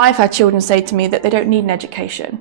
I've had children say to me that they don't need an education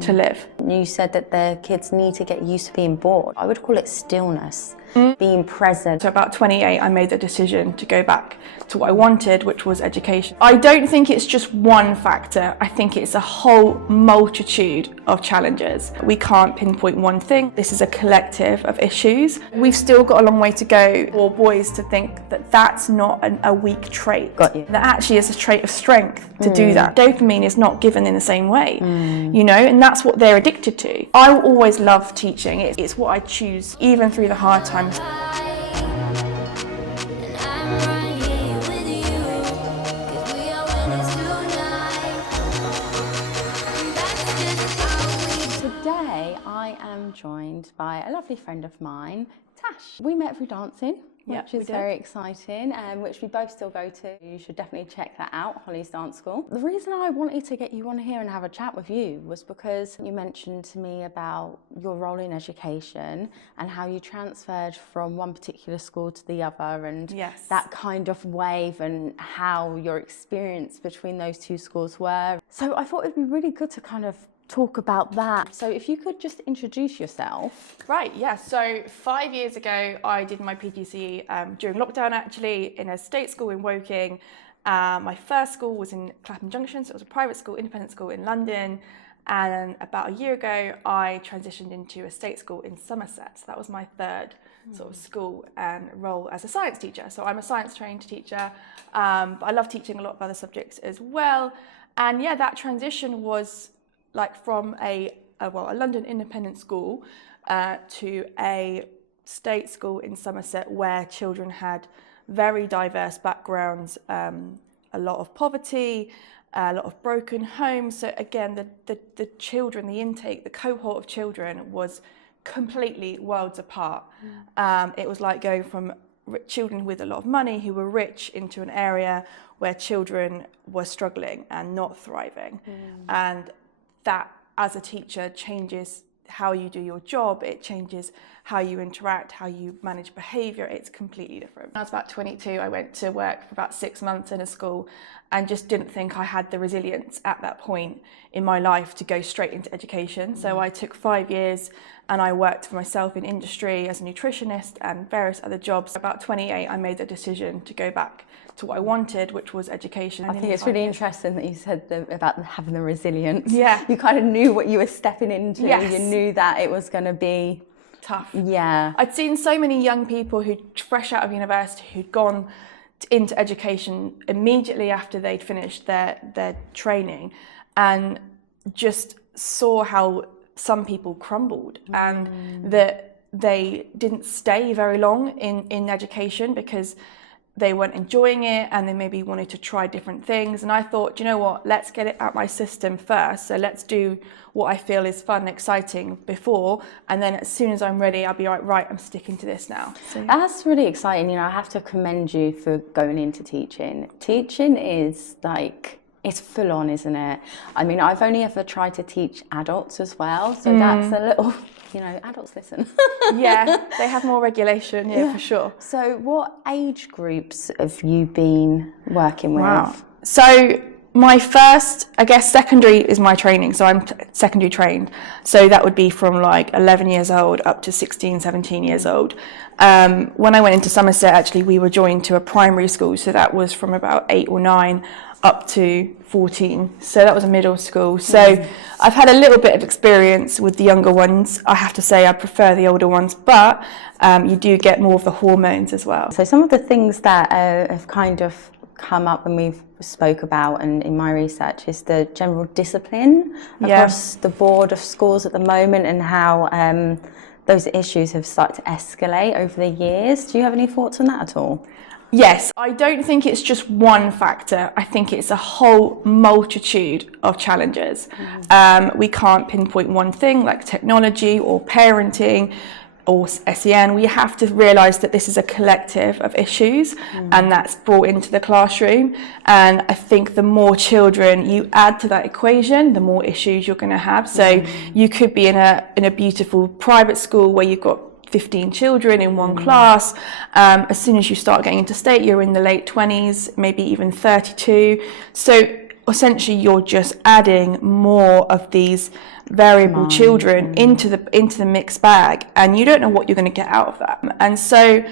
to live. You said that the kids need to get used to being bored. I would call it stillness, being present. So about 28, I made the decision to go back to what I wanted, which was education. I don't think it's just one factor. I think it's a whole multitude of challenges. We can't pinpoint one thing. This is a collective of issues. We've still got a long way to go for boys to think that that's not a weak trait. Got you. That actually is a trait of strength to do that. Dopamine is not given in the same way, you know, and that's what they're addicted to. I will always love teaching. It's what I choose, even through the hard times. Today I am joined by a lovely friend of mine, Tash. We met through dancing, which is very exciting, which we both still go to. You should definitely check that out, Holly's Dance School. The reason I wanted to get you on here and have a chat with you was because you mentioned to me about your role in education and how you transferred from one particular school to the other, and that kind of wave and how your experience between those two schools were. So I thought it'd be really good to kind of talk about that. So if you could just introduce yourself. Right, yeah, so 5 years ago I did my PGCE during lockdown, actually, in a state school in Woking. My first school was in Clapham Junction, so it was a private school, independent school in London, and about a year ago I transitioned into a state school in Somerset. So that was my third sort of school and role as a science teacher. So I'm a science trained teacher, but I love teaching a lot of other subjects as well. And yeah, that transition was like from a London independent school to a state school in Somerset, where children had very diverse backgrounds, a lot of poverty, a lot of broken homes. So again, the children, the intake, the cohort of children was completely worlds apart. It was like going from children with a lot of money who were rich into an area where children were struggling and not thriving. And that, as a teacher, changes how you do your job. It changes how you interact, how you manage behaviour. It's completely different. When I was about 22, I went to work for about 6 months in a school and just didn't think I had the resilience at that point in my life to go straight into education. So I took 5 years and I worked for myself in industry as a nutritionist and various other jobs. About 28, I made the decision to go back to what I wanted, which was education. I think it's really interesting that you said about having the resilience. Yeah. You kind of knew what you were stepping into. Yes. You knew that it was going to be tough. Yeah. I'd seen so many young people who, fresh out of university, who'd gone into education immediately after they'd finished their training, and just saw how some people crumbled and that they didn't stay very long in education because they weren't enjoying it and they maybe wanted to try different things. And I thought, you know what, let's get it out my system first. So let's do what I feel is fun and exciting before, and then as soon as I'm ready, I'll be like, right, I'm sticking to this now. So, yeah. That's really exciting. You know, I have to commend you for going into teaching. Teaching is like, it's full on, isn't it? I mean, I've only ever tried to teach adults as well. So that's a little, you know, adults listen. Yeah, they have more regulation, yeah, for sure. So what age groups have you been working with? Wow. So my first, I guess, secondary is my training. So I'm secondary trained. So that would be from like 11 years old up to 16, 17 years old. When I went into Somerset, actually, we were joined to a primary school. So that was from about 8 or 9 up to 14. So that was a middle school. So I've had a little bit of experience with the younger ones. I have to say I prefer the older ones, but you do get more of the hormones as well. So some of the things that have kind of come up when we've spoke about and in my research is the general discipline across the board of schools at the moment, and how those issues have started to escalate over the years. Do you have any thoughts on that at all? Yes, I don't think it's just one factor. I think it's a whole multitude of challenges. We can't pinpoint one thing like technology or parenting or SEN. We have to realise that this is a collective of issues and that's brought into the classroom. And I think the more children you add to that equation, the more issues you're going to have. So you could be in a beautiful private school where you've got 15 children in one class. As soon as you start getting into state, you're in the late 20s, maybe even 32. So essentially you're just adding more of these variable children into the mixed bag, and you don't know what you're going to get out of that. And so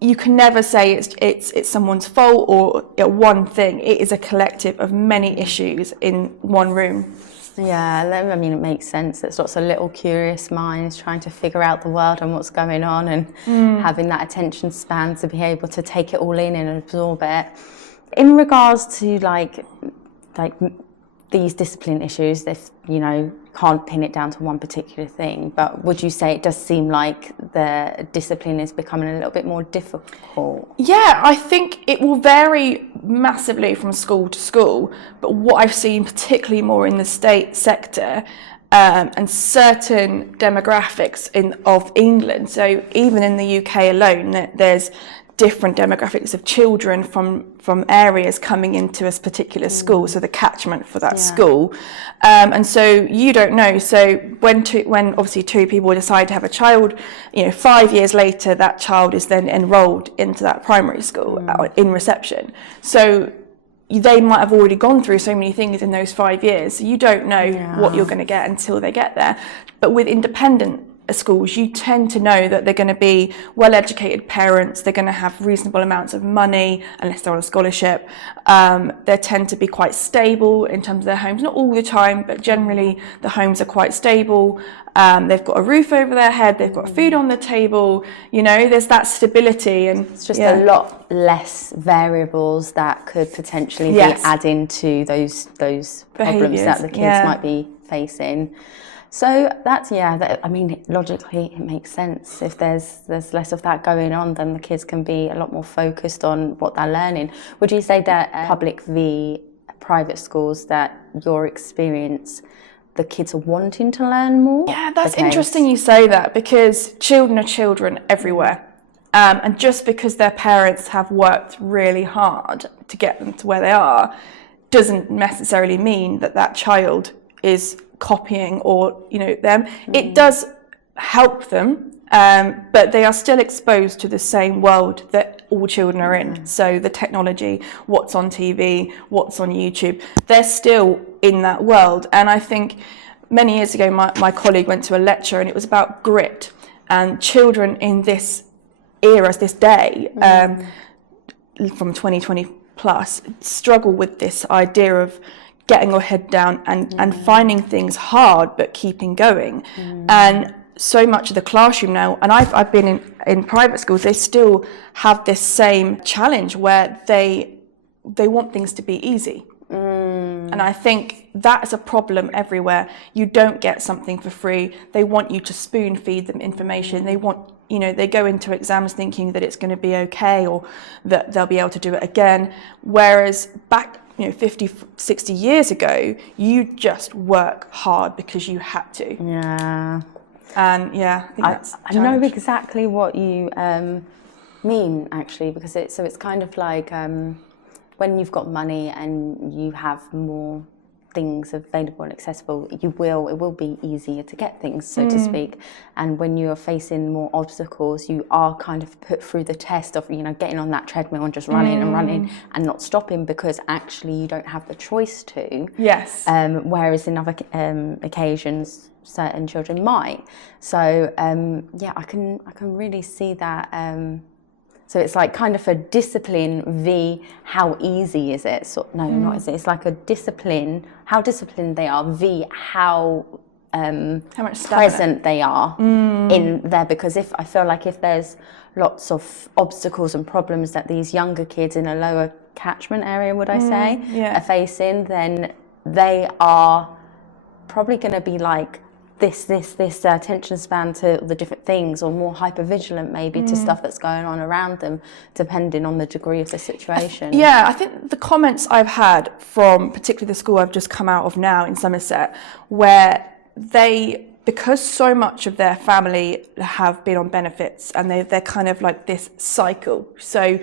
you can never say it's someone's fault or one thing. It is a collective of many issues in one room. Yeah, I mean, it makes sense. There's lots of little curious minds trying to figure out the world and what's going on, and having that attention span to be able to take it all in and absorb it. In regards to like these discipline issues, if you know, can't pin it down to one particular thing, but would you say it does seem like the discipline is becoming a little bit more difficult? Yeah, I think it will vary massively from school to school, but what I've seen particularly more in the state sector and certain demographics of England, so even in the UK alone, there's different demographics of children from areas coming into a particular school, so the catchment for that school. And so you don't know. So when obviously two people decide to have a child, 5 years later, that child is then enrolled into that primary school in reception. So they might have already gone through so many things in those 5 years. So you don't know what you're going to get until they get there. But with independent schools, you tend to know that they're going to be well-educated parents, they're going to have reasonable amounts of money, unless they're on a scholarship. They tend to be quite stable in terms of their homes, not all the time, but generally the homes are quite stable. They've got a roof over their head, they've got food on the table, there's that stability. And it's just a lot less variables that could potentially be adding to those problems that the kids might be facing. So I mean, logically it makes sense. If there's less of that going on, then the kids can be a lot more focused on what they're learning. Would you say that public v private schools, that your experience, the kids are wanting to learn more? Yeah, that's interesting you say that, because children are children everywhere. And just because their parents have worked really hard to get them to where they are, doesn't necessarily mean that child is copying or them. It does help them, but they are still exposed to the same world that all children are in. So the technology, what's on TV, what's on YouTube, they're still in that world. And I think many years ago my colleague went to a lecture and it was about grit, and children in this era, this day, from 2020 plus, struggle with this idea of getting your head down and finding things hard but keeping going. And so much of the classroom now, and I've been in private schools, they still have this same challenge where they want things to be easy. And I think that's a problem everywhere. You don't get something for free. They want you to spoon feed them information. They want, they go into exams thinking that it's going to be okay, or that they'll be able to do it again. Whereas back 50, 60 years ago, you just work hard because you had to. Yeah. And I think that's I know exactly what you mean, actually, because it's kind of like when you've got money and you have more things available and accessible, it will be easier to get things, so to speak. And when you are facing more obstacles, you are kind of put through the test of getting on that treadmill and just running and running and not stopping, because actually you don't have the choice to. Yes. Whereas in other occasions, certain children might. So I can really see that. So it's like kind of a discipline v how easy is it? So, no, not is it. It's like a discipline, how disciplined they are v how much present they are in there. Because I feel like if there's lots of obstacles and problems that these younger kids in a lower catchment area, would I say, are facing, then they are probably going to be like this attention span to the different things, or more hypervigilant maybe to stuff that's going on around them, depending on the degree of the situation. Yeah, I think the comments I've had from particularly the school I've just come out of now in Somerset, where because so much of their family have been on benefits, and they're kind of like this cycle. So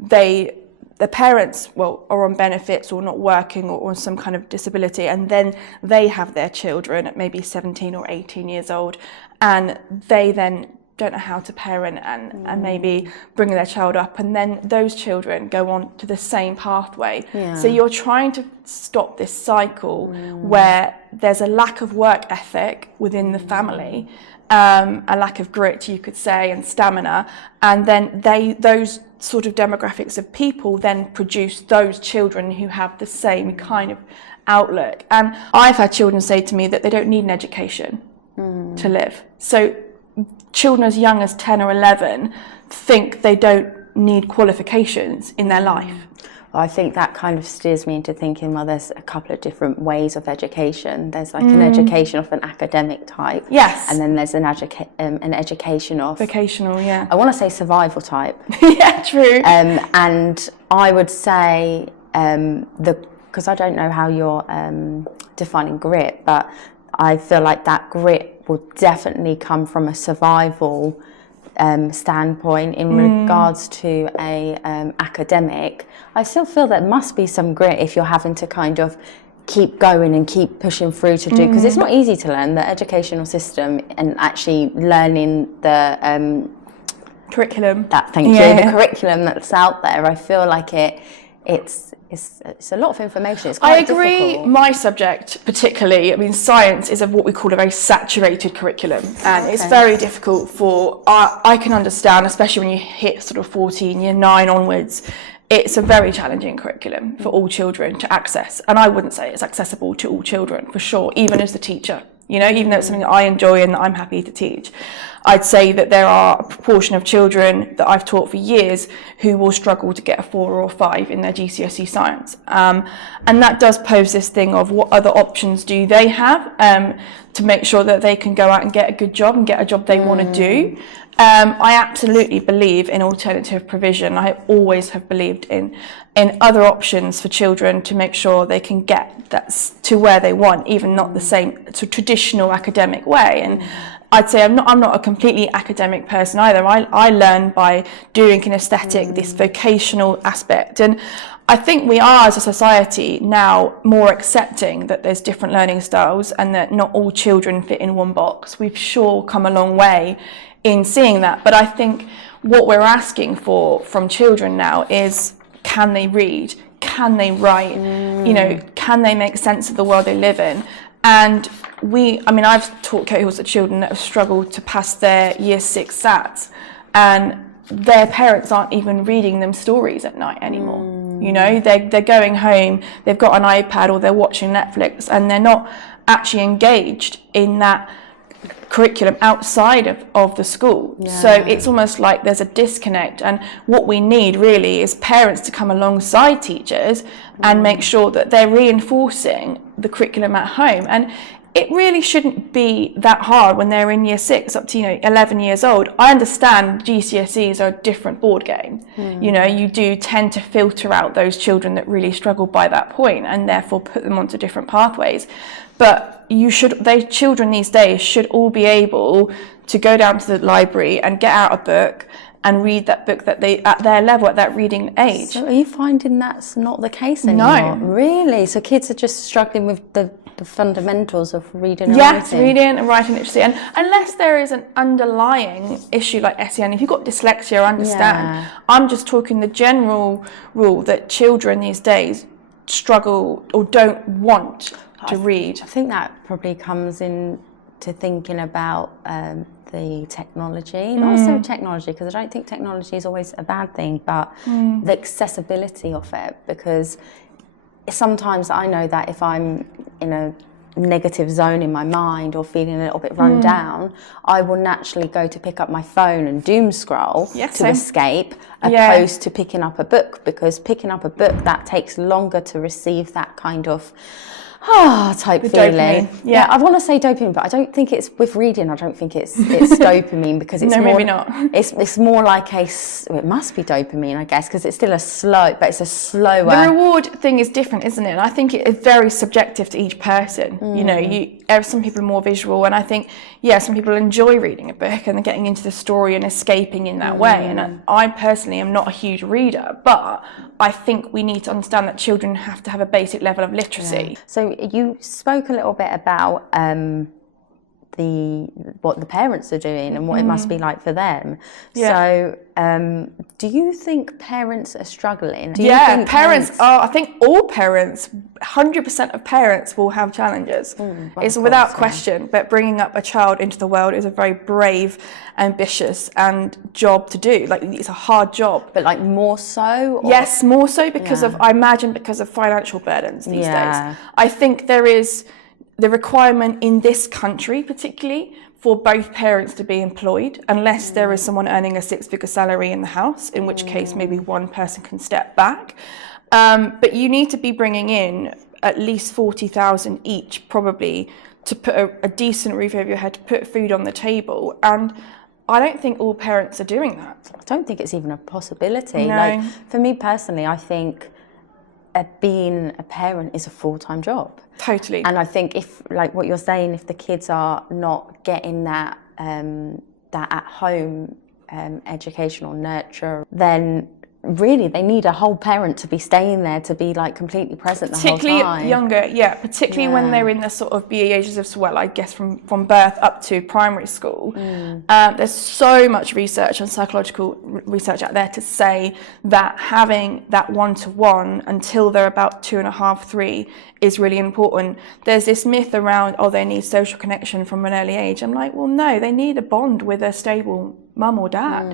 the parents, are on benefits or not working or on some kind of disability, and then they have their children at maybe 17 or 18 years old, and they then don't know how to parent and maybe bring their child up, and then those children go on to the same pathway. So you're trying to stop this cycle where there's a lack of work ethic within the family, a lack of grit, you could say, and stamina, and then those sort of demographics of people then produce those children who have the same kind of outlook. And I've had children say to me that they don't need an education to live. So children as young as 10 or 11 think they don't need qualifications in their life. I think that kind of steers me into thinking, well, there's a couple of different ways of education. There's like an education of an academic type. Yes. And then there's an education of... vocational, yeah. I want to say survival type. Yeah, true. And I would say, because I don't know how you're defining grit, but I feel like that grit will definitely come from a survival standpoint. In regards to a academic, I still feel there must be some grit if you're having to kind of keep going and keep pushing through to do, because it's not easy to learn the educational system and actually learning the curriculum. The curriculum that's out there. I feel like it's a lot of information. It's quite difficult. My subject particularly, I mean, science is what we call a very saturated curriculum, and it's very difficult for, I can understand, especially when you hit sort of 14, year 9 onwards, it's a very challenging curriculum for all children to access. And I wouldn't say it's accessible to all children, for sure, even as the teacher. You know, even though it's something that I enjoy and that I'm happy to teach, I'd say that there are a proportion of children that I've taught for years who will struggle to get a 4 or a 5 in their GCSE science. And that does pose this thing of what other options do they have to make sure that they can go out and get a good job and get a job they want to do. I absolutely believe in alternative provision. I always have believed in other options for children to make sure they can get that to where they want, even not the same traditional academic way. And I'd say I'm not a completely academic person either. I learn by doing kinesthetic, this vocational aspect. And I think we are, as a society now, more accepting that there's different learning styles and that not all children fit in one box. We've sure come a long way in seeing that. But I think what we're asking for from children now is, can they read? Can they write? You know, can they make sense of the world they live in? And I've taught cohorts of children that have struggled to pass their year 6 SATs, and their parents aren't even reading them stories at night anymore. You know, they're going home, they've got an iPad or they're watching Netflix, and they're not actually engaged in that curriculum outside of the school. So it's almost like there's a disconnect, and what we need really is parents to come alongside teachers and make sure that they're reinforcing the curriculum at home. And it really shouldn't be that hard when they're in year 6 up to 11 years old. I understand GCSEs are a different board game. You know, you do tend to filter out those children that really struggle by that point and therefore put them onto different pathways. But children these days should all be able to go down to the library and get out a book and read that book that they at their level, at that reading age. So are you finding that's not the case anymore? No. Really? So kids are just struggling with the fundamentals of reading and writing? Yes, reading and writing literacy. And unless there is an underlying issue like SEN, if you've got dyslexia, I understand. I'm just talking the general rule that children these days struggle or don't want to read. I think that probably comes in to thinking about the technology, not so technology, because I don't think technology is always a bad thing, but the accessibility of it. Because sometimes I know that if I'm in a negative zone in my mind or feeling a little bit run down, I will naturally go to pick up my phone and doom scroll to escape, opposed to picking up a book, because picking up a book, that takes longer to receive that kind of type the feeling. Dopamine. I want to say dopamine, but I don't think it's with reading. I don't think it's dopamine, because it's maybe not. It's more like it must be dopamine, I guess, because it's still but it's a slower. The reward thing is different, isn't it? And I think it is very subjective to each person. You know, some people are more visual, and I think some people enjoy reading a book and getting into the story and escaping in that way. And I personally am not a huge reader, but I think we need to understand that children have to have a basic level of literacy. So you spoke a little bit about what the parents are doing and what it must be like for them. Yeah. So do you think parents are struggling? Do you Yeah, think parents are, I think all parents, 100% of parents will have challenges. It's without question, but bringing up a child into the world is a very brave, ambitious and job to do. Like, it's a hard job. But like more so? Or? Yes, more so because of, I imagine, because of financial burdens these days. I think there is the requirement in this country particularly for both parents to be employed, unless there is someone earning a 6-figure salary in the house, in which case maybe one person can step back. But you need to be bringing in at least 40,000 each, probably, to put a decent roof over your head, to put food on the table. And I don't think all parents are doing that. I don't think it's even a possibility. No. Like, for me personally, I think being a parent is a full-time job. Totally. And I think if, like what you're saying, if the kids are not getting that that at-home educational nurture, then really they need a whole parent to be staying there, to be like completely present the whole time. Particularly younger, particularly when they're in the sort of BA ages of, well, I guess from birth up to primary school. There's so much research and psychological research out there to say that having that one-to-one until they're about 2.5, 3 is really important. There's this myth around, they need social connection from an early age. I'm like, well, no, they need a bond with a stable mum or dad,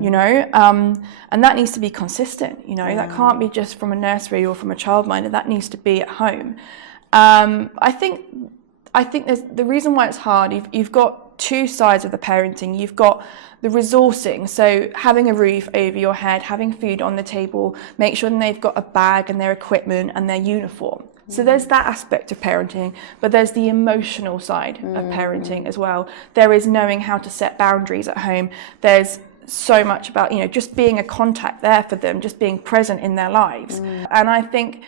you know, and that needs to be consistent, you know, that can't be just from a nursery or from a childminder, that needs to be at home. I think there's the reason why it's hard. You've got two sides of the parenting. You've got the resourcing, so having a roof over your head, having food on the table, make sure that they've got a bag and their equipment and their uniform. So there's that aspect of parenting, but there's the emotional side of parenting as well. There is knowing how to set boundaries at home. There's so much about, you know, just being a contact there for them, just being present in their lives. And I think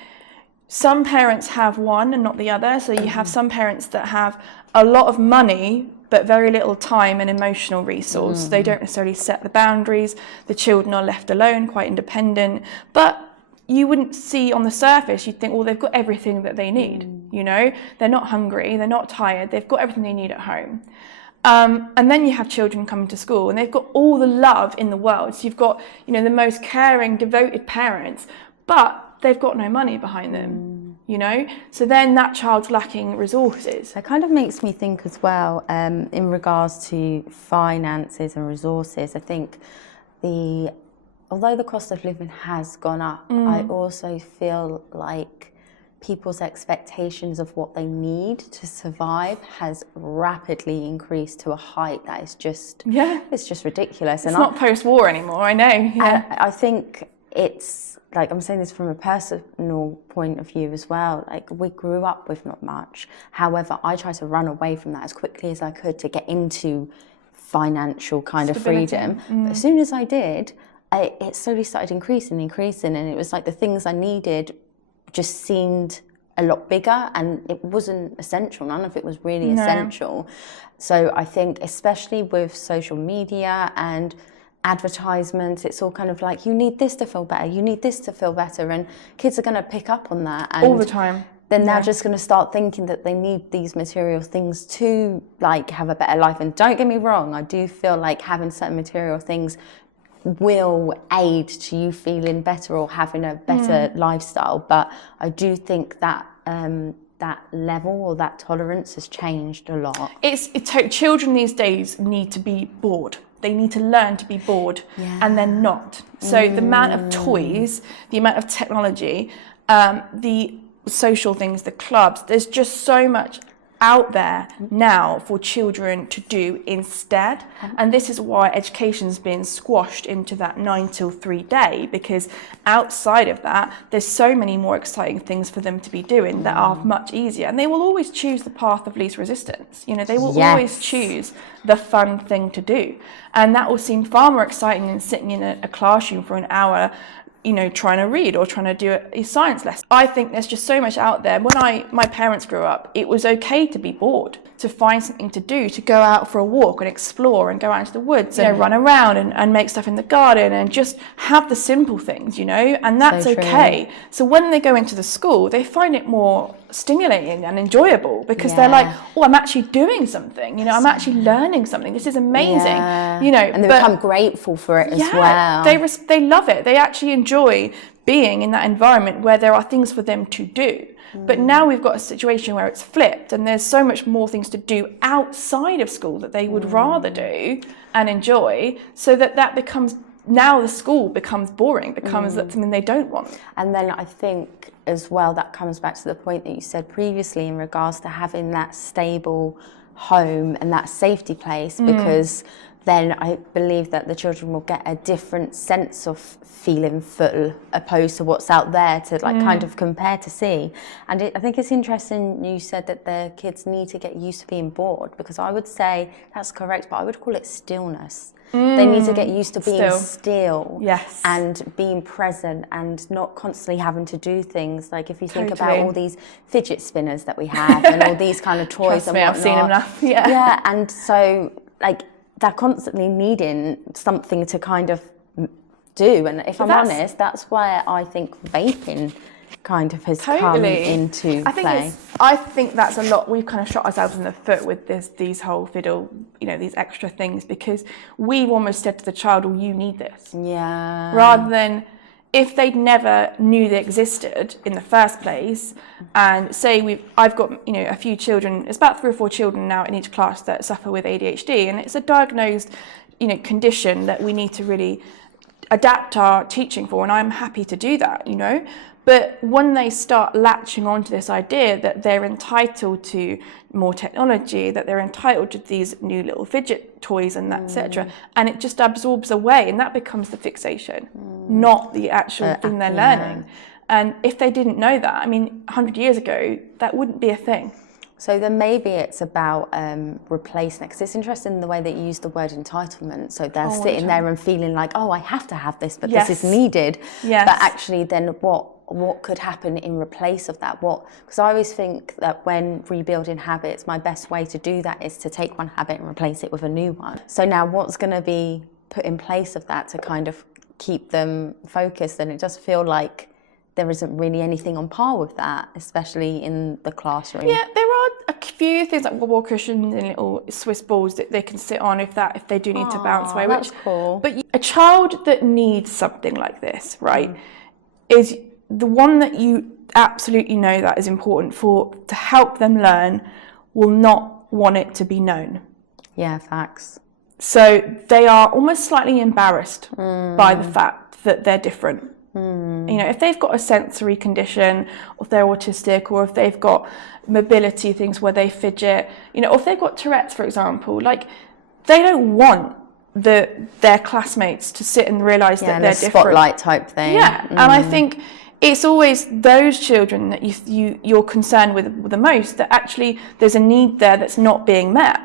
some parents have one and not the other. So you have some parents that have a lot of money, but very little time and emotional resource. They don't necessarily set the boundaries. The children are left alone, quite independent. But you wouldn't see on the surface, you'd think, well, they've got everything that they need, you know? They're not hungry, they're not tired, they've got everything they need at home. And then you have children coming to school and they've got all the love in the world. So you've got, you know, the most caring, devoted parents, but they've got no money behind them, you know? So then that child's lacking resources. That kind of makes me think as well, in regards to finances and resources, I think although the cost of living has gone up, I also feel like people's expectations of what they need to survive has rapidly increased to a height that is just, it's just ridiculous. It's not post-war anymore, I know. And I think it's, like, I'm saying this from a personal point of view as well, like, we grew up with not much. However, I tried to run away from that as quickly as I could to get into financial kind of freedom. But as soon as I did, it slowly started increasing, and it was like the things I needed just seemed a lot bigger, and it wasn't essential. None of it was really essential. So I think, especially with social media and advertisements, it's all kind of like, you need this to feel better, you need this to feel better, and kids are going to pick up on that. And all the time. Then they're just going to start thinking that they need these material things to, like, have a better life. And don't get me wrong, I do feel like having certain material things will aid to you feeling better or having a better lifestyle, but I do think that that level or that tolerance has changed a lot. Children these days need to be bored. They need to learn to be bored, and they're not. So the amount of toys, the amount of technology, the social things, the clubs, there's just so much out there now for children to do instead. And this is why education's been squashed into that 9 till 3 day, because outside of that, there's so many more exciting things for them to be doing that are much easier. And they will always choose the path of least resistance. You know, they will always choose the fun thing to do. And that will seem far more exciting than sitting in a classroom for an hour, you know, trying to read or trying to do a science lesson. I think there's just so much out there. When my parents grew up, it was okay to be bored. to find something to do, to go out for a walk and explore and go out into the woods and run around and make stuff in the garden and just have the simple things, you know, and that's So okay. So when they go into the school, they find it more stimulating and enjoyable because they're like, oh, I'm actually doing something, you know, I'm actually learning something. This is amazing, you know. And they become grateful for it as well. They love it. They actually enjoy being in that environment where there are things for them to do. But now we've got a situation where it's flipped and there's so much more things to do outside of school that they would rather do and enjoy, so that becomes, now the school becomes boring, becomes something they don't want. And then I think as well that comes back to the point that you said previously in regards to having that stable home and that safety place, because then I believe that the children will get a different sense of feeling full opposed to what's out there to like kind of compare to see. And I think it's interesting you said that the kids need to get used to being bored, because I would say that's correct, but I would call it stillness. They need to get used to being still and being present and not constantly having to do things. Like if you think about all these fidget spinners that we have and all these kind of toys and whatnot. I've seen enough. Yeah, and so like they're constantly needing something to kind of do. And if I'm honest, that's where I think vaping kind of has come into play. I think that's a lot. We've kind of shot ourselves in the foot with these whole fiddle, you know, these extra things, because we've almost said to the child, "Oh, you need this," rather than if they'd never knew they existed in the first place. And say I've got, you know, a few children. It's about 3 or 4 children now in each class that suffer with ADHD, and it's a diagnosed, you know, condition that we need to really adapt our teaching for, and I'm happy to do that, you know. But when they start latching onto this idea that they're entitled to more technology, that they're entitled to these new little fidget toys and etc., and it just absorbs away, and that becomes the fixation, not the actual thing they're learning. And if they didn't know that, I mean, 100 years ago, that wouldn't be a thing. So then maybe it's about replacing it, because it's interesting the way that you use the word entitlement. So they're sitting there and feeling like, oh, I have to have this, but this is needed. But actually then what could happen in replace of that? Because I always think that when rebuilding habits, my best way to do that is to take one habit and replace it with a new one. So now what's going to be put in place of that to kind of keep them focused? And it does feel like there isn't really anything on par with that, especially in the classroom. Yeah, there are a few things like wobble cushions and little Swiss balls that they can sit on if they do need to bounce away. That's cool. But a child that needs something like this, right, is the one that you absolutely know that is important to help them learn, will not want it to be known. Yeah, facts. So they are almost slightly embarrassed by the fact that they're different. You know, if they've got a sensory condition, or if they're autistic, or if they've got mobility things where they fidget, you know, or if they've got Tourette's, for example, like they don't want their classmates to sit and realise that they're different. Spotlight type thing. Yeah, and I think it's always those children that you're concerned with the most, that actually there's a need there that's not being met.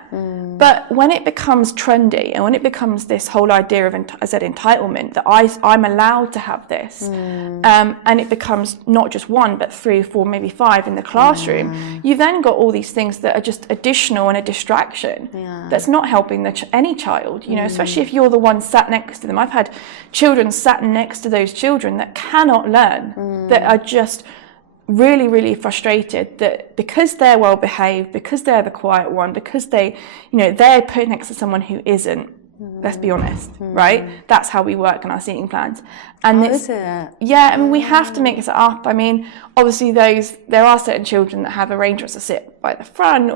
But when it becomes trendy, and when it becomes this whole idea of, as I said, entitlement, that I'm allowed to have this, and it becomes not just 1, but 3, 4, maybe 5 in the classroom, you've then got all these things that are just additional and a distraction that's not helping any child, you know, especially if you're the one sat next to them. I've had children sat next to those children that cannot learn, that are just really, really frustrated, that because they're well behaved, because they're the quiet one, because they're put next to someone who isn't. Let's be honest, right? That's how we work in our seating plans. And is it? Yeah, I mean, we have to mix it up. I mean, obviously there are certain children that have arrangements to sit by the front,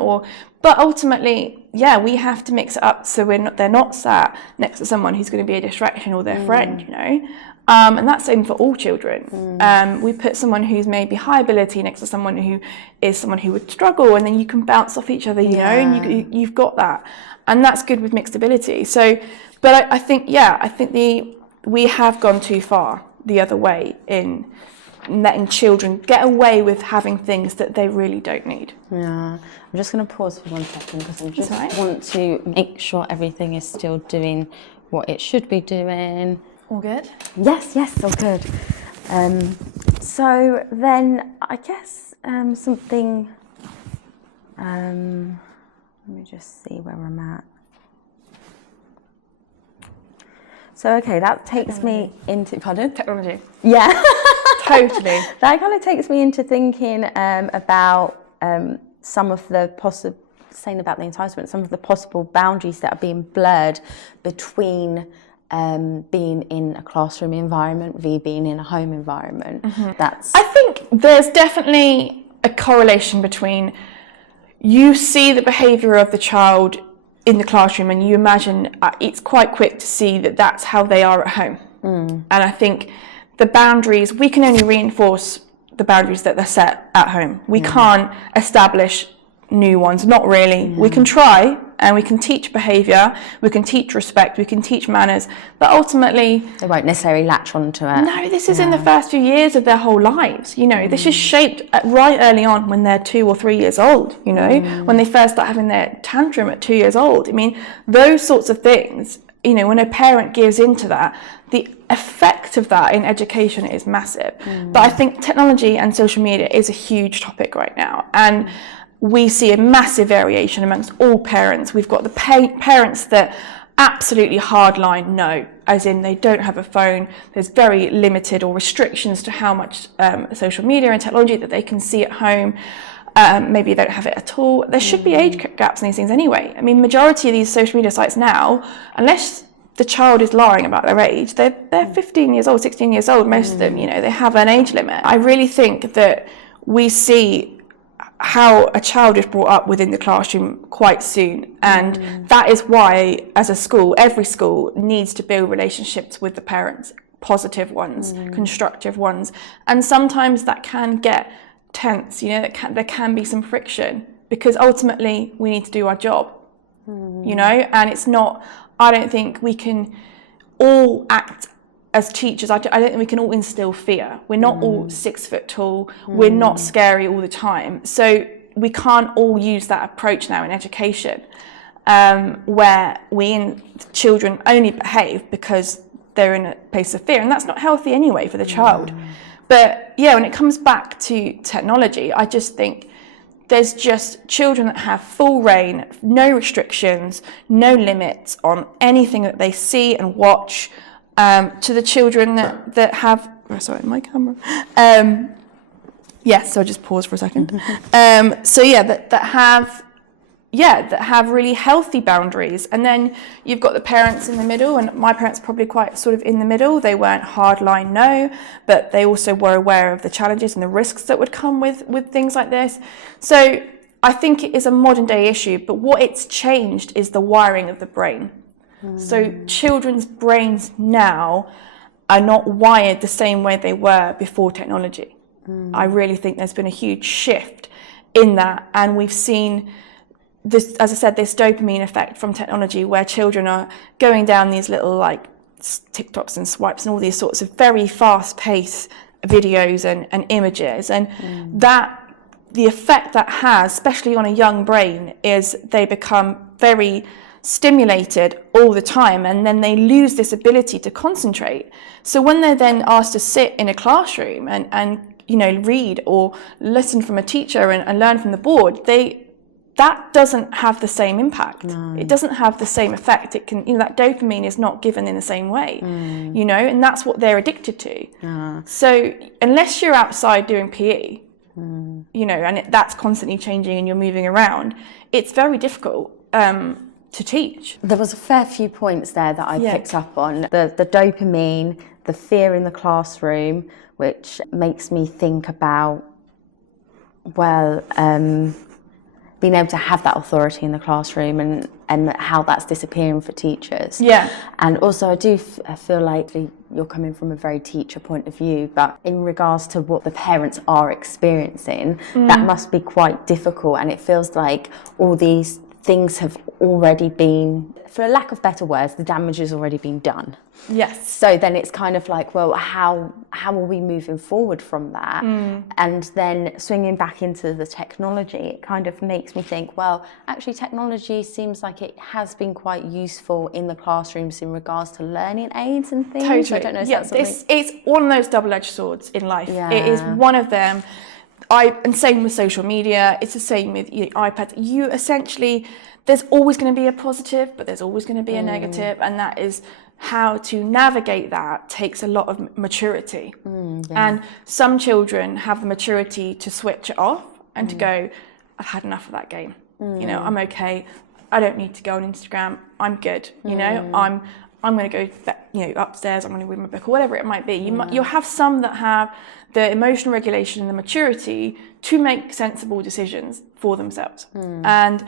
but ultimately, yeah, we have to mix it up so they're not sat next to someone who's going to be a distraction or their friend, you know. And that's the same for all children. We put someone who's maybe high ability next to someone who would struggle, and then you can bounce off each other, you know, and you've got that. And that's good with mixed ability. So, but I think we have gone too far the other way in letting children get away with having things that they really don't need. Yeah, I'm just going to pause for 1 second because I just want to make sure everything is still doing what it should be doing. All good? Yes, all good. So then I guess something Let me just see where I'm at. So, okay, that takes me into... Pardon? Technology. Yeah. Totally. That kind of takes me into thinking about some of the saying about the entitlement, some of the possible boundaries that are being blurred between being in a classroom environment via being in a home environment. I think there's definitely a correlation between you see the behaviour of the child in the classroom and you imagine it's quite quick to see that that's how they are at home. And I think the boundaries, we can only reinforce the boundaries that they're set at home. We can't establish new ones, not really. We can try and we can teach behaviour, we can teach respect, we can teach manners, but ultimately they won't necessarily latch onto it. No, this is in the first few years of their whole lives, you know. This is shaped right early on when they're 2 or 3 years old, you know, when they first start having their tantrum at 2 years old. I mean, those sorts of things, you know, when a parent gives into that, the effect of that in education is massive. But I think technology and social media is a huge topic right now, and we see a massive variation amongst all parents. We've got the parents that absolutely hardline no, as in they don't have a phone. There's very limited or restrictions to how much social media and technology that they can see at home. Maybe they don't have it at all. There should be age gaps in these things anyway. I mean, majority of these social media sites now, unless the child is lying about their age, they're 15 years old, 16 years old, most of them, you know, they have an age limit. I really think that we see how a child is brought up within the classroom quite soon, and that is why, as a school, every school needs to build relationships with the parents, positive ones, constructive ones, and sometimes that can get tense, you know, there can be some friction, because ultimately we need to do our job, you know, and it's not, I don't think we can all act as teachers, I don't think we can all instill fear. We're not all 6 foot tall. We're not scary all the time. So we can't all use that approach now in education, where children only behave because they're in a place of fear. And that's not healthy anyway for the child. But yeah, when it comes back to technology, I just think there's just children that have full reign, no restrictions, no limits on anything that they see and watch. To the children that have, sorry, my camera. Yes, so I'll just pause for a second. So yeah, that have really healthy boundaries. And then you've got the parents in the middle, and my parents are probably quite sort of in the middle. They weren't hardline no, but they also were aware of the challenges and the risks that would come with things like this. So I think it is a modern day issue, but what it's changed is the wiring of the brain. So children's brains now are not wired the same way they were before technology. I really think there's been a huge shift in that, and we've seen this, as I said, this dopamine effect from technology, where children are going down these little like TikToks and swipes and all these sorts of very fast-paced videos and images, and that the effect that has, especially on a young brain, is they become very stimulated all the time, and then they lose this ability to concentrate. So when they're then asked to sit in a classroom and you know, read or listen from a teacher and learn from the board, that doesn't have the same impact. It doesn't have the same effect. It can, you know, that dopamine is not given in the same way, you know, and that's what they're addicted to. So unless you're outside doing PE, you know, and that's constantly changing and you're moving around, it's very difficult to teach. There was a fair few points there that I picked up on. The dopamine, the fear in the classroom, which makes me think about, well, being able to have that authority in the classroom and how that's disappearing for teachers. And also I do feel like you're coming from a very teacher point of view, but in regards to what the parents are experiencing, that must be quite difficult, and it feels like all these things have already been, for a lack of better words, the damage has already been done. So then it's kind of like, well, how are we moving forward from that? And then swinging back into the technology, it kind of makes me think, well, actually technology seems like it has been quite useful in the classrooms in regards to learning aids and things. I don't know if that's something. It's one of those double-edged swords in life. It is one of them. And same with social media, it's the same with iPads. You essentially, there's always going to be a positive, but there's always going to be a negative, and that is how to navigate that takes a lot of maturity. And some children have the maturity to switch it off and to go, I've had enough of that game. You know, I'm okay. I don't need to go on Instagram. I'm good. You know, I'm going to go, upstairs. I'm going to read my book or whatever it might be. You'll have some that have the emotional regulation and the maturity to make sensible decisions for themselves. And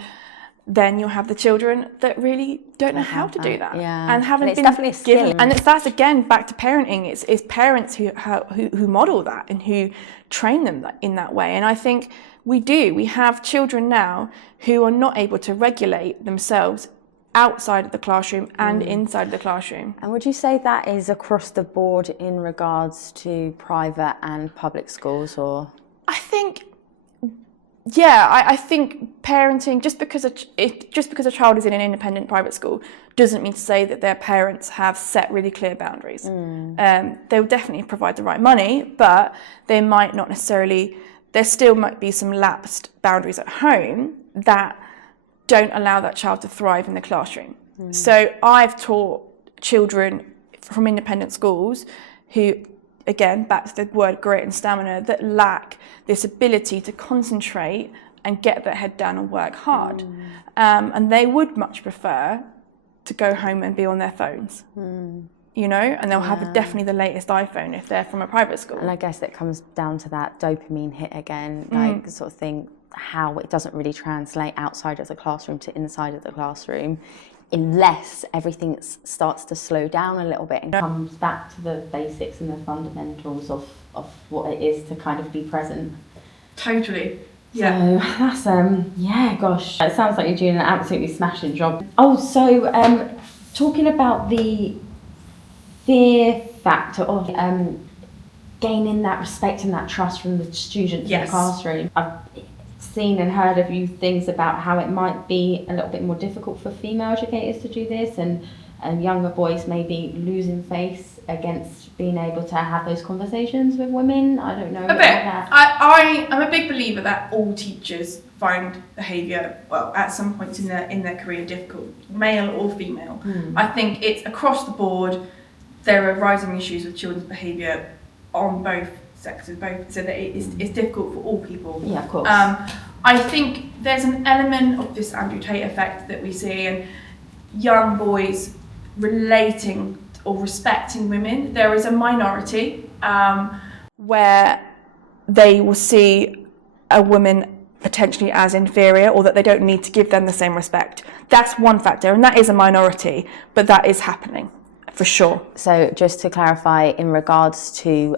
then you'll have the children that really don't know how to do that, and haven't been given. And that's again back to parenting. It's parents who model that and who train them in that way. And I think we have children now who are not able to regulate themselves outside of the classroom and inside of the classroom. And would you say that is across the board in regards to private and public schools, or? I think, I think parenting, just because a child is in an independent private school doesn't mean to say that their parents have set really clear boundaries. They'll definitely provide the right money, but they might not necessarily, there still might be some lapsed boundaries at home that don't allow that child to thrive in the classroom. So I've taught children from independent schools who, again, back to the word grit and stamina, that lack this ability to concentrate and get their head down and work hard. And they would much prefer to go home and be on their phones. You know, and they'll have definitely the latest iPhone if they're from a private school. And I guess that comes down to that dopamine hit again, like sort of thing, how it doesn't really translate outside of the classroom to inside of the classroom unless everything starts to slow down a little bit and comes back to the basics and the fundamentals of what it is to kind of be present. Totally. So that's gosh, it sounds like you're doing an absolutely smashing job. Oh, so talking about the fear factor of gaining that respect and that trust from the students in the classroom. I've seen and heard a few things about how it might be a little bit more difficult for female educators to do this, and younger boys maybe losing face against being able to have those conversations with women. I don't know. A bit. I'm a big believer that all teachers find behaviour, well, at some points in their career difficult, male or female. I think it's across the board. There are rising issues with children's behaviour on both sexes, so that it's difficult for all people. Yeah, of course. I think there's an element of this Andrew Tate effect that we see, and young boys relating or respecting women. There is a minority where they will see a woman potentially as inferior, or that they don't need to give them the same respect. That's one factor, and that is a minority, but that is happening for sure. So just to clarify, in regards to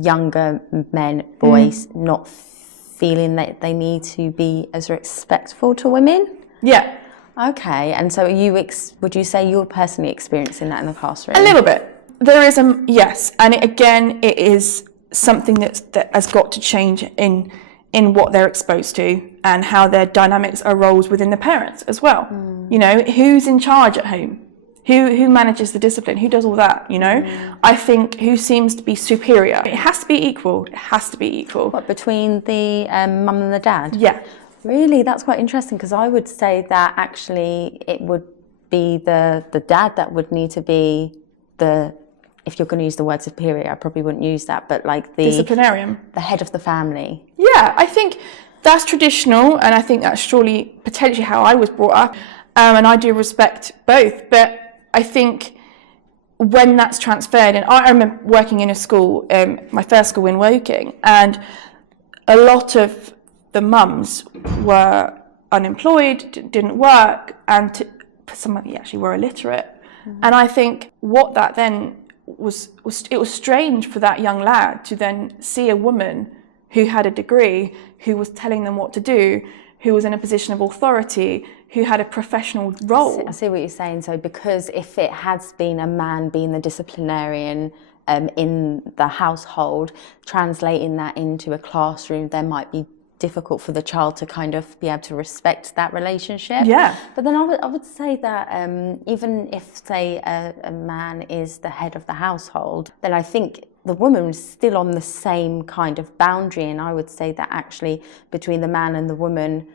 younger men, boys not feeling that they need to be as respectful to women? Yeah. Okay, and so would you say you're personally experiencing that in the classroom? A little bit. There is yes, and it is something that has got to change in what they're exposed to and how their dynamics are roles within the parents as well. You know, who's in charge at home? Who manages the discipline? Who does all that, you know? I think who seems to be superior. It has to be equal. It has to be equal. What, between the mum and the dad? Yeah. Really? That's quite interesting, because I would say that actually it would be the dad that would need to be if you're going to use the word superior, I probably wouldn't use that, but like the disciplinarian. The head of the family. Yeah, I think that's traditional, and I think that's surely potentially how I was brought up. And I do respect both, but I think when that's transferred, and I remember working in a school, my first school in Woking, and a lot of the mums were unemployed, didn't work, and some of them actually were illiterate. And I think what that then was it was strange for that young lad to then see a woman who had a degree, who was telling them what to do, who was in a position of authority, who had a professional role. I see what you're saying. So because if it has been a man being the disciplinarian in the household, translating that into a classroom, there might be difficult for the child to kind of be able to respect that relationship. Yeah. But then I would say that even if, say, a man is the head of the household, then I think the woman's still on the same kind of boundary. And I would say that actually between the man and the woman,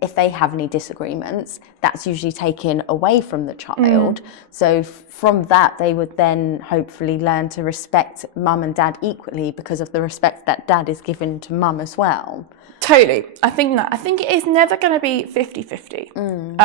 if they have any disagreements, that's usually taken away from the child. So from that, they would then hopefully learn to respect mum and dad equally because of the respect that dad is given to mum as well. Totally. I think it is never going to be 50-50.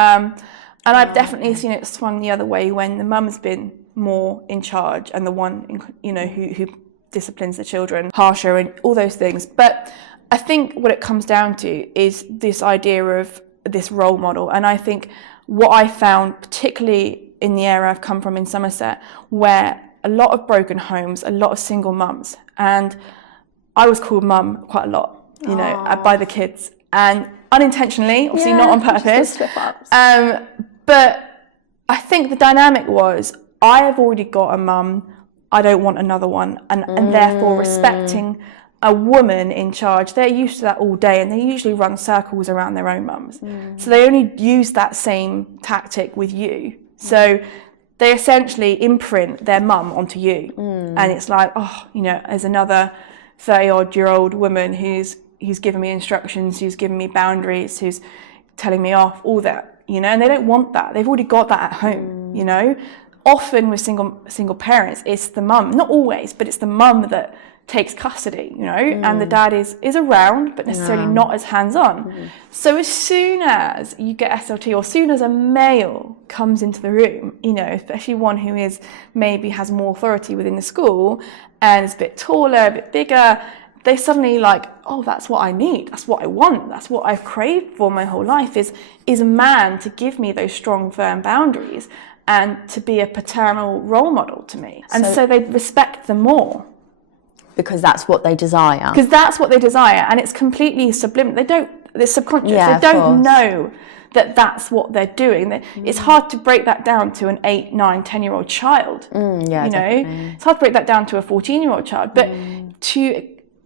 And I've definitely seen it swung the other way when the mum's been more in charge and the one, you know, who disciplines the children harsher and all those things. But I think what it comes down to is this idea of this role model. And I think what I found, particularly in the area I've come from in Somerset, where a lot of broken homes, a lot of single mums, and I was called mum quite a lot, you know, by the kids, and unintentionally, obviously not on purpose. But I think the dynamic was, I have already got a mum, I don't want another one, and therefore respecting a woman in charge, they're used to that all day, and they usually run circles around their own mums. So they only use that same tactic with you. So they essentially imprint their mum onto you. And it's like, oh, you know, there's another 30-odd-year-old woman who's giving me instructions, who's giving me boundaries, who's telling me off, all that, you know, and they don't want that. They've already got that at home, you know. Often with single parents, it's the mum, not always, but it's the mum that takes custody, you know, and the dad is around, but necessarily not as hands-on. So as soon as you get SLT, or soon as a male comes into the room, you know, especially one who is maybe has more authority within the school and is a bit taller, a bit bigger, they suddenly like, oh, that's what I need, that's what I want, that's what I've craved for my whole life, is a man to give me those strong, firm boundaries and to be a paternal role model to me. And so they respect them more. Because that's what they desire. Because that's what they desire, and it's completely subliminal. It's subconscious. Yeah, they don't know that that's what they're doing. It's hard to break that down to an 8, 9, 10-year-old child. You know, definitely. It's hard to break that down to a 14-year-old child. But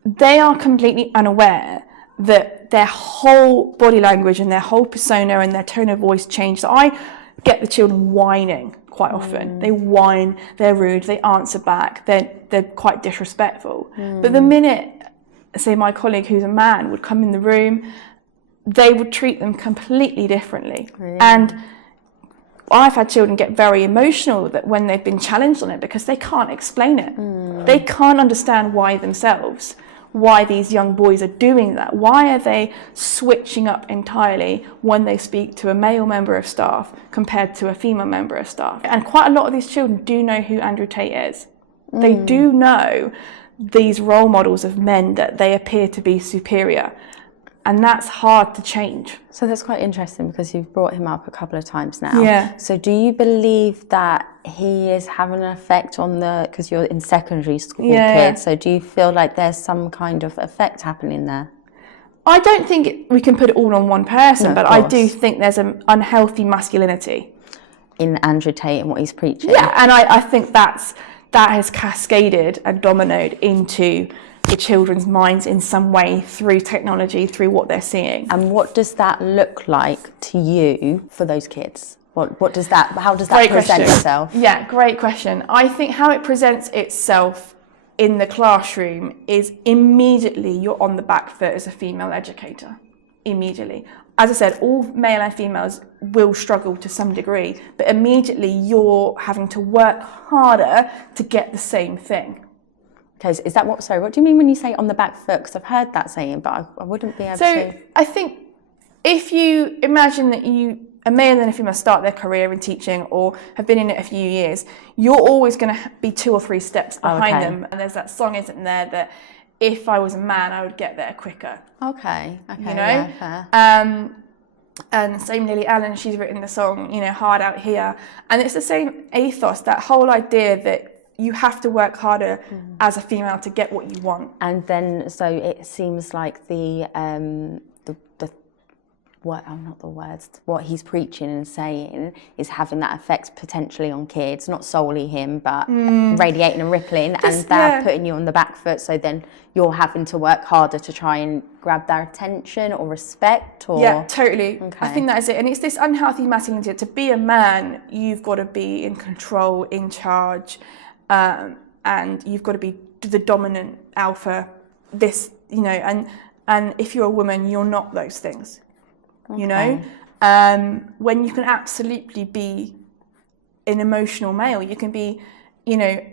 they are completely unaware that their whole body language and their whole persona and their tone of voice change. So I get the children whining quite often. They whine, they're rude, they answer back, they're quite disrespectful. But the minute, say, my colleague who's a man would come in the room, they would treat them completely differently. And I've had children get very emotional that when they've been challenged on it, because they can't explain it. They can't understand why themselves, why these young boys are doing that. Why are they switching up entirely when they speak to a male member of staff compared to a female member of staff? And quite a lot of these children do know who Andrew Tate is. They do know these role models of men that they appear to be superior. And that's hard to change. So that's quite interesting because you've brought him up a couple of times now. Yeah. So do you believe that he is having an effect on because you're in secondary school kids, so do you feel like there's some kind of effect happening there? I don't think we can put it all on one person, but I do think there's an unhealthy masculinity in Andrew Tate and what he's preaching. Yeah, and I think that has cascaded and dominoed into the children's minds in some way through technology, through what they're seeing. And what does that look like to you for those kids? How does that present itself? Yeah, great question. I think how it presents itself in the classroom is immediately you're on the back foot as a female educator. Immediately. As I said, all male and females will struggle to some degree, but immediately you're having to work harder to get the same thing. Okay, so is that what do you mean when you say on the back foot? Because I've heard that saying, but I wouldn't be able to. So I think if you imagine that a male and a female start their career in teaching or have been in it a few years, you're always going to be 2 or 3 steps behind them. And there's that song, isn't there, that if I was a man, I would get there quicker. Okay, you know? Yeah, fair. And same Lily Allen, she's written the song, you know, Hard Out Here. And it's the same ethos, that whole idea that you have to work harder as a female to get what you want. And then, so it seems like what he's preaching and saying is having that effect potentially on kids, not solely him, but radiating and rippling, and they're putting you on the back foot, so then you're having to work harder to try and grab their attention or respect, or... Yeah, totally. Okay. I think that is it. And it's this unhealthy masculinity. To be a man, you've got to be in control, in charge, and you've got to be the dominant alpha, this, you know, and if you're a woman, you're not those things, you know. When you can absolutely be an emotional male, you can be, you know,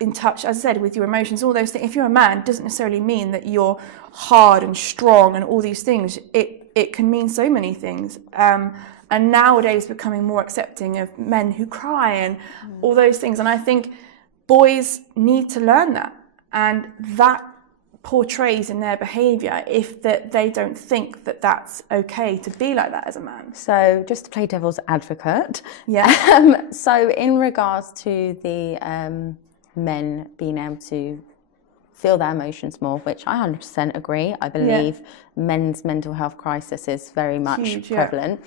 in touch, as I said, with your emotions, all those things. If you're a man, it doesn't necessarily mean that you're hard and strong and all these things. It can mean so many things. And nowadays becoming more accepting of men who cry and all those things. And I think boys need to learn that. And that portrays in their behaviour if that they don't think that that's okay to be like that as a man. So just to play devil's advocate. Yeah. So in regards to the men being able to feel their emotions more, which I 100% agree. I believe men's mental health crisis is very much prevalent.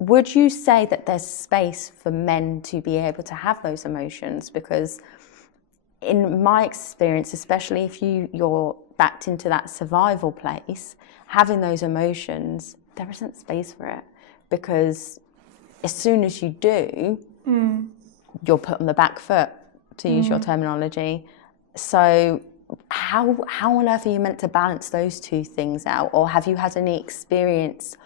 Would you say that there's space for men to be able to have those emotions? Because in my experience, especially if you're backed into that survival place, having those emotions, there isn't space for it. Because as soon as you do, you're put on the back foot, to use your terminology. So how on earth are you meant to balance those two things out? Or have you had any experience?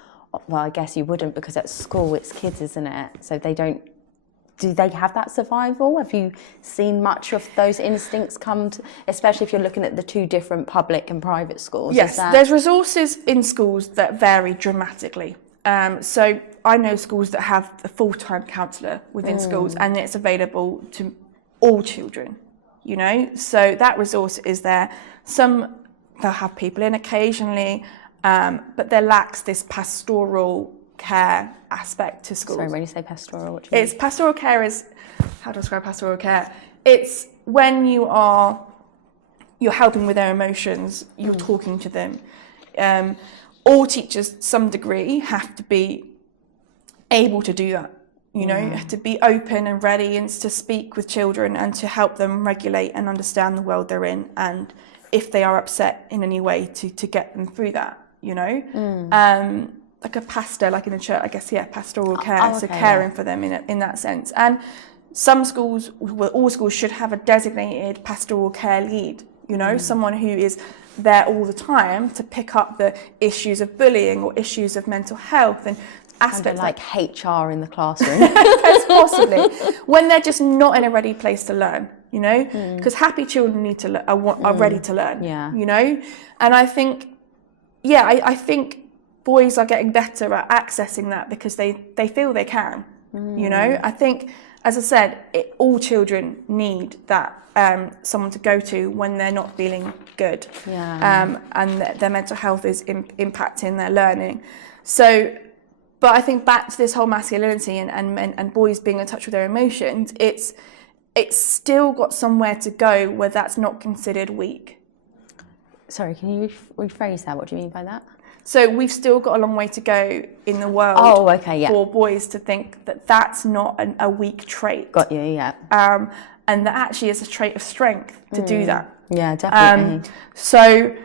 Well, I guess you wouldn't, because at school it's kids, isn't it? So do they have that survival? Have you seen much of those instincts come to, especially if you're looking at the two different public and private schools? Yes, there's resources in schools that vary dramatically. So I know schools that have a full-time counsellor within schools, and it's available to all children, you know, so that resource is there. Some, they'll have people in occasionally, but there lacks this pastoral care aspect to schools. Sorry, when you say pastoral, what do you mean? It's pastoral care is, how to describe pastoral care? It's when you're helping with their emotions, you're talking to them. All teachers, to some degree, have to be able to do that. You know, to be open and ready and to speak with children and to help them regulate and understand the world they're in, and if they are upset in any way, to get them through that, you know. Like a pastor, like in the church, I guess, pastoral care, so caring for them in that sense. And some schools, well, all schools should have a designated pastoral care lead, you know, someone who is there all the time to pick up the issues of bullying or issues of mental health and aspects like HR in the classroom. Possibly, when they're just not in a ready place to learn, you know, because happy children need to are ready to learn, you know. And I think, I think boys are getting better at accessing that because they feel they can, you know. I think, as I said, all children need that someone to go to when they're not feeling good, and their mental health is impacting their learning. So. But I think back to this whole masculinity and boys being in touch with their emotions, it's still got somewhere to go where that's not considered weak. Sorry, can you rephrase that? What do you mean by that? So we've still got a long way to go in the world for boys to think that that's not a weak trait. Got you, yeah. And that actually is a trait of strength to do that. Yeah, definitely. So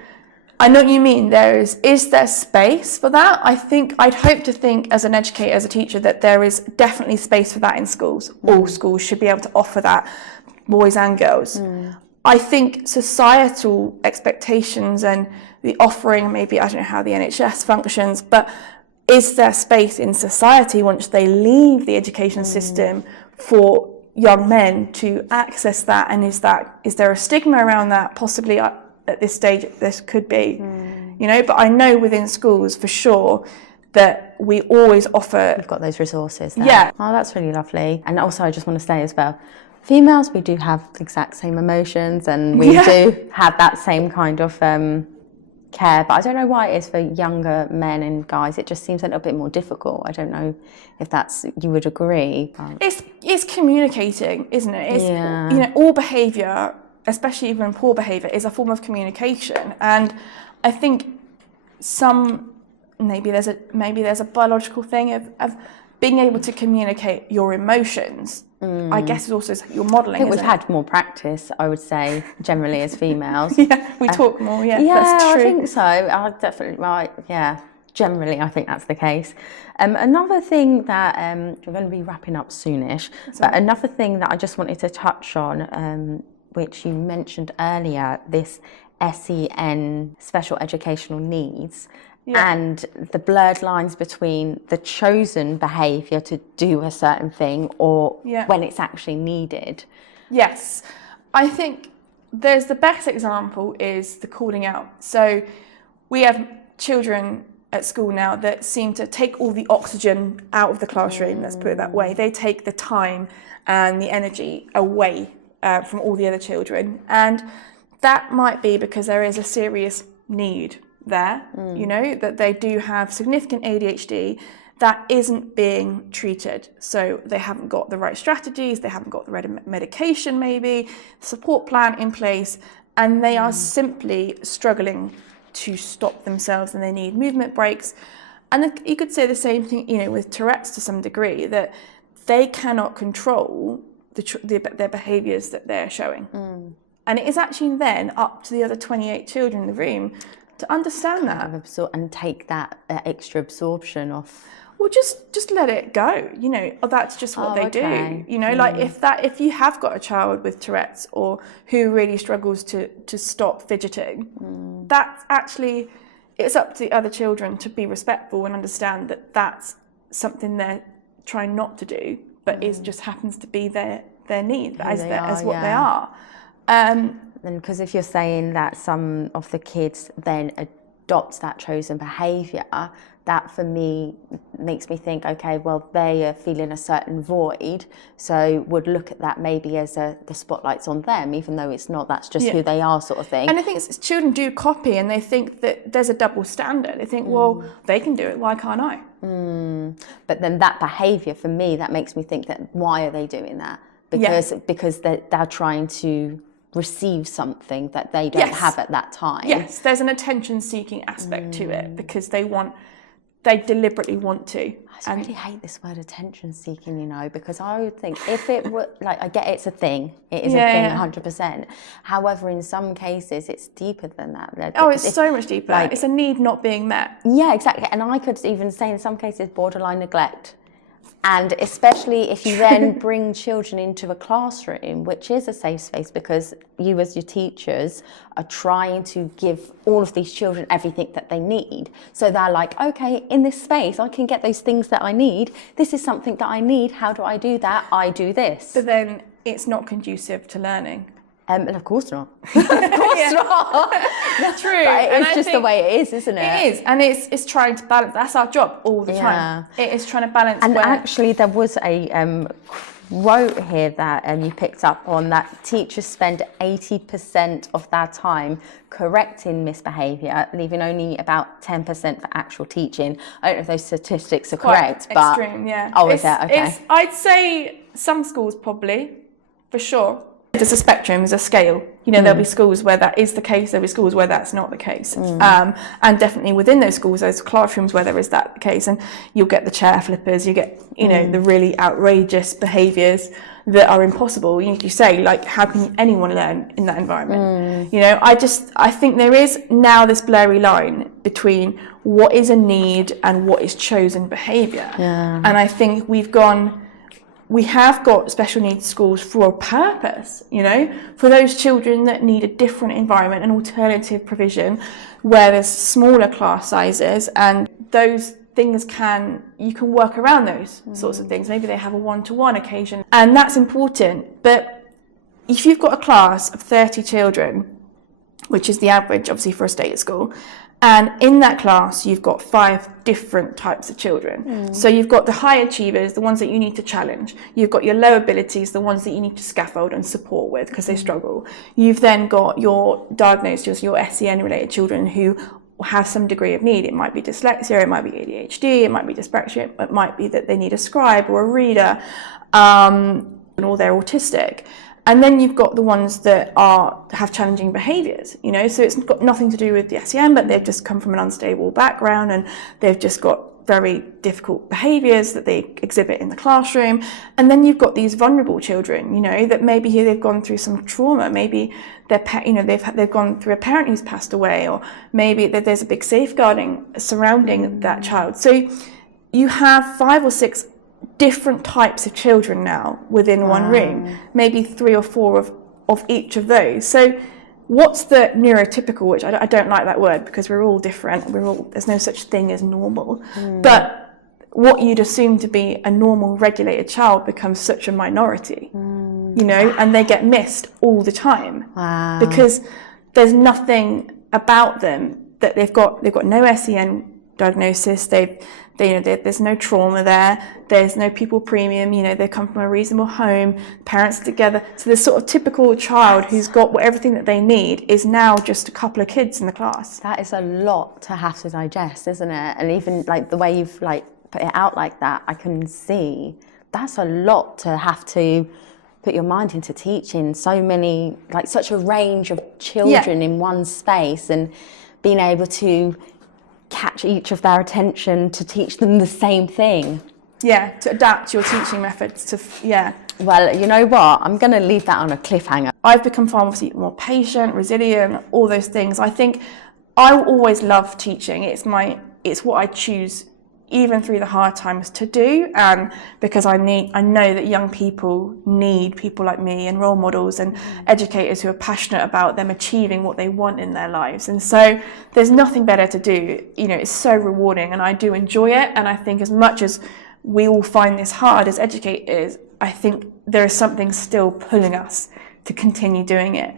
I know what you mean. Is there space for that? I think I'd hope to think as an educator, as a teacher, that there is definitely space for that in schools. All schools should be able to offer that, boys and girls. I think societal expectations and the offering, maybe, I don't know how the NHS functions, but is there space in society once they leave the education system for young men to access that? And is there a stigma around that? Possibly at this stage, this could be, you know, but I know within schools for sure that we always offer. We've got those resources there. Yeah. Oh, that's really lovely. And also, I just want to say as well, females, we do have the exact same emotions, and we do have that same kind of care. But I don't know why it is for younger men and guys. It just seems a little bit more difficult. I don't know if you would agree. It's communicating, isn't it? It's, you know, all behaviour, especially even poor behaviour, is a form of communication. And I think maybe there's a biological thing of being able to communicate your emotions. I guess is also your modelling. I think we've had more practice, I would say, generally as females. We talk more. That's true. I think so. I definitely right. Yeah, generally, I think that's the case. Another thing that we're going to be wrapping up soonish, but another thing that I just wanted to touch on which you mentioned earlier, this SEN, special educational needs, and the blurred lines between the chosen behaviour to do a certain thing or when it's actually needed. Yes, I think there's the best example is the calling out. So we have children at school now that seem to take all the oxygen out of the classroom, let's put it that way. They take the time and the energy away from all the other children. And that might be because there is a serious need there, you know, that they do have significant ADHD that isn't being treated. So they haven't got the right strategies, they haven't got the right medication maybe, support plan in place, and they are simply struggling to stop themselves, and they need movement breaks. And you could say the same thing, you know, with Tourette's to some degree, that they cannot control their behaviours that they're showing. And it is actually then up to the other 28 children in the room to understand that. And take that extra absorption off. Well, just let it go, you know, that's just what they do. You know, like if you have got a child with Tourette's or who really struggles to stop fidgeting, that's actually, it's up to the other children to be respectful and understand that that's something they're trying not to do, but it just happens to be their need as what they are. And because if you're saying that some of the kids then adopt that chosen behaviour, that for me makes me think, okay, well, they are feeling a certain void, so would look at that maybe as the spotlight's on them, even though it's not, that's just who they are, sort of thing. And I think children do copy, and they think that there's a double standard. They think, well, they can do it, why can't I? But then that behaviour, for me, that makes me think that why are they doing that? Because they're trying to receive something that they don't have at that time. Yes, there's an attention-seeking aspect to it, because they deliberately want to. I really hate this word attention-seeking, you know, because I would think if it were, like, I get it's a thing. It is a thing, 100%. However, in some cases, it's deeper than that. Oh, it's so much deeper. Like, it's a need not being met. Yeah, exactly. And I could even say in some cases borderline neglect. And especially if you then bring children into a classroom, which is a safe space, because you as your teachers are trying to give all of these children everything that they need. So they're like, okay, in this space, I can get those things that I need. This is something that I need. How do I do that? I do this. But then it's not conducive to learning. And of course not. Of course not. That's true. It's just the way it is, isn't it? It is. And it's trying to balance. That's our job all the time. It is trying to balance. And actually, there was a quote here that you picked up on, that teachers spend 80% of their time correcting misbehaviour, leaving only about 10% for actual teaching. I don't know if those statistics are correct, but extreme, yeah. Oh, is that okay? I'd say some schools probably, for sure. There's a spectrum, there's a scale. You know, there'll be schools where that is the case, there'll be schools where that's not the case. And definitely within those schools, those classrooms where there is that the case, and you'll get the chair flippers, you get, you know, the really outrageous behaviours that are impossible. You say, like, how can anyone learn in that environment? You know, I think there is now this blurry line between what is a need and what is chosen behaviour. And I think we have got special needs schools for a purpose, you know, for those children that need a different environment, an alternative provision where there's smaller class sizes, and those things you can work around those sorts of things. Maybe they have a one-to-one occasion, and that's important. But if you've got a class of 30 children, which is the average, obviously, for a state school, and in that class, you've got 5 different types of children. So you've got the high achievers, the ones that you need to challenge. You've got your low abilities, the ones that you need to scaffold and support with because they struggle. You've then got your diagnosed, your SEN-related children who have some degree of need. It might be dyslexia, it might be ADHD, it might be dyspraxia, it might be that they need a scribe or a reader, or they're autistic. And then you've got the ones that have challenging behaviours, you know, so it's got nothing to do with the SEN, but they've just come from an unstable background and they've just got very difficult behaviours that they exhibit in the classroom. And then you've got these vulnerable children, you know, that maybe they've gone through some trauma, maybe they've gone through a parent who's passed away, or maybe that there's a big safeguarding surrounding that child. So you have 5 or 6 different types of children now within one room, maybe 3 or 4 of of each of those. So what's the neurotypical, which I don't like that word because we're all different. There's no such thing as normal. But what you'd assume to be a normal, regulated child becomes such a minority, you know, and they get missed all the time. Wow. Because there's nothing about them that they've got no SEN diagnosis, there's no trauma there, there's no people premium, you know, they come from a reasonable home, parents together. So this sort of typical child who's got everything that they need is now just a couple of kids in the class. That is a lot to have to digest, isn't it? And even like the way you've like put it out like that, I can see that's a lot to have to put your mind into, teaching so many, like such a range of children in one space, and being able to catch each of their attention to teach them the same thing. Yeah, to adapt your teaching methods to, Well, you know what? I'm going to leave that on a cliffhanger. I've become far more patient, resilient, all those things. I think I always love teaching. It's what I choose, even through the hard times, to do, because I know that young people need people like me and role models and educators who are passionate about them achieving what they want in their lives. And so there's nothing better to do. You know, it's so rewarding, and I do enjoy it. And I think as much as we all find this hard as educators, I think there is something still pulling us to continue doing it.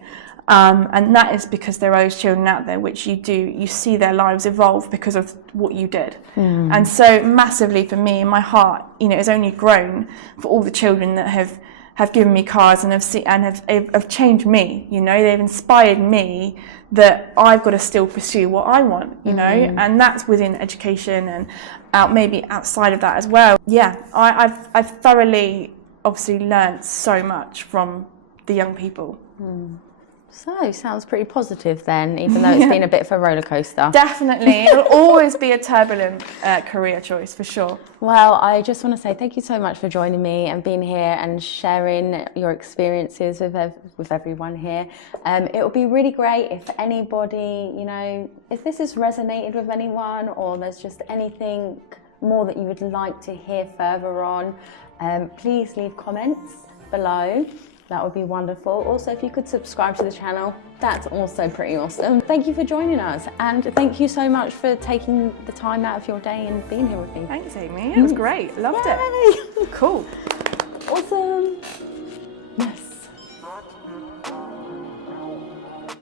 And that is because there are those children out there which you see their lives evolve because of what you did. And so massively for me, my heart, you know, has only grown for all the children that have given me cards and have changed me. You know, they've inspired me that I've got to still pursue what I want, you know, and that's within education and maybe outside of that as well. Yeah, I've thoroughly obviously learned so much from the young people. So, sounds pretty positive then, even though it's been a bit of a roller coaster. Definitely. It'll always be a turbulent career choice, for sure. Well, I just want to say thank you so much for joining me and being here and sharing your experiences with everyone here. It would be really great if anybody, you know, if this has resonated with anyone, or there's just anything more that you would like to hear further on, please leave comments below. That would be wonderful. Also, if you could subscribe to the channel, that's also pretty awesome. Thank you for joining us, and thank you so much for taking the time out of your day and being here with me. Thanks, Amy. It was great. Loved it. Cool.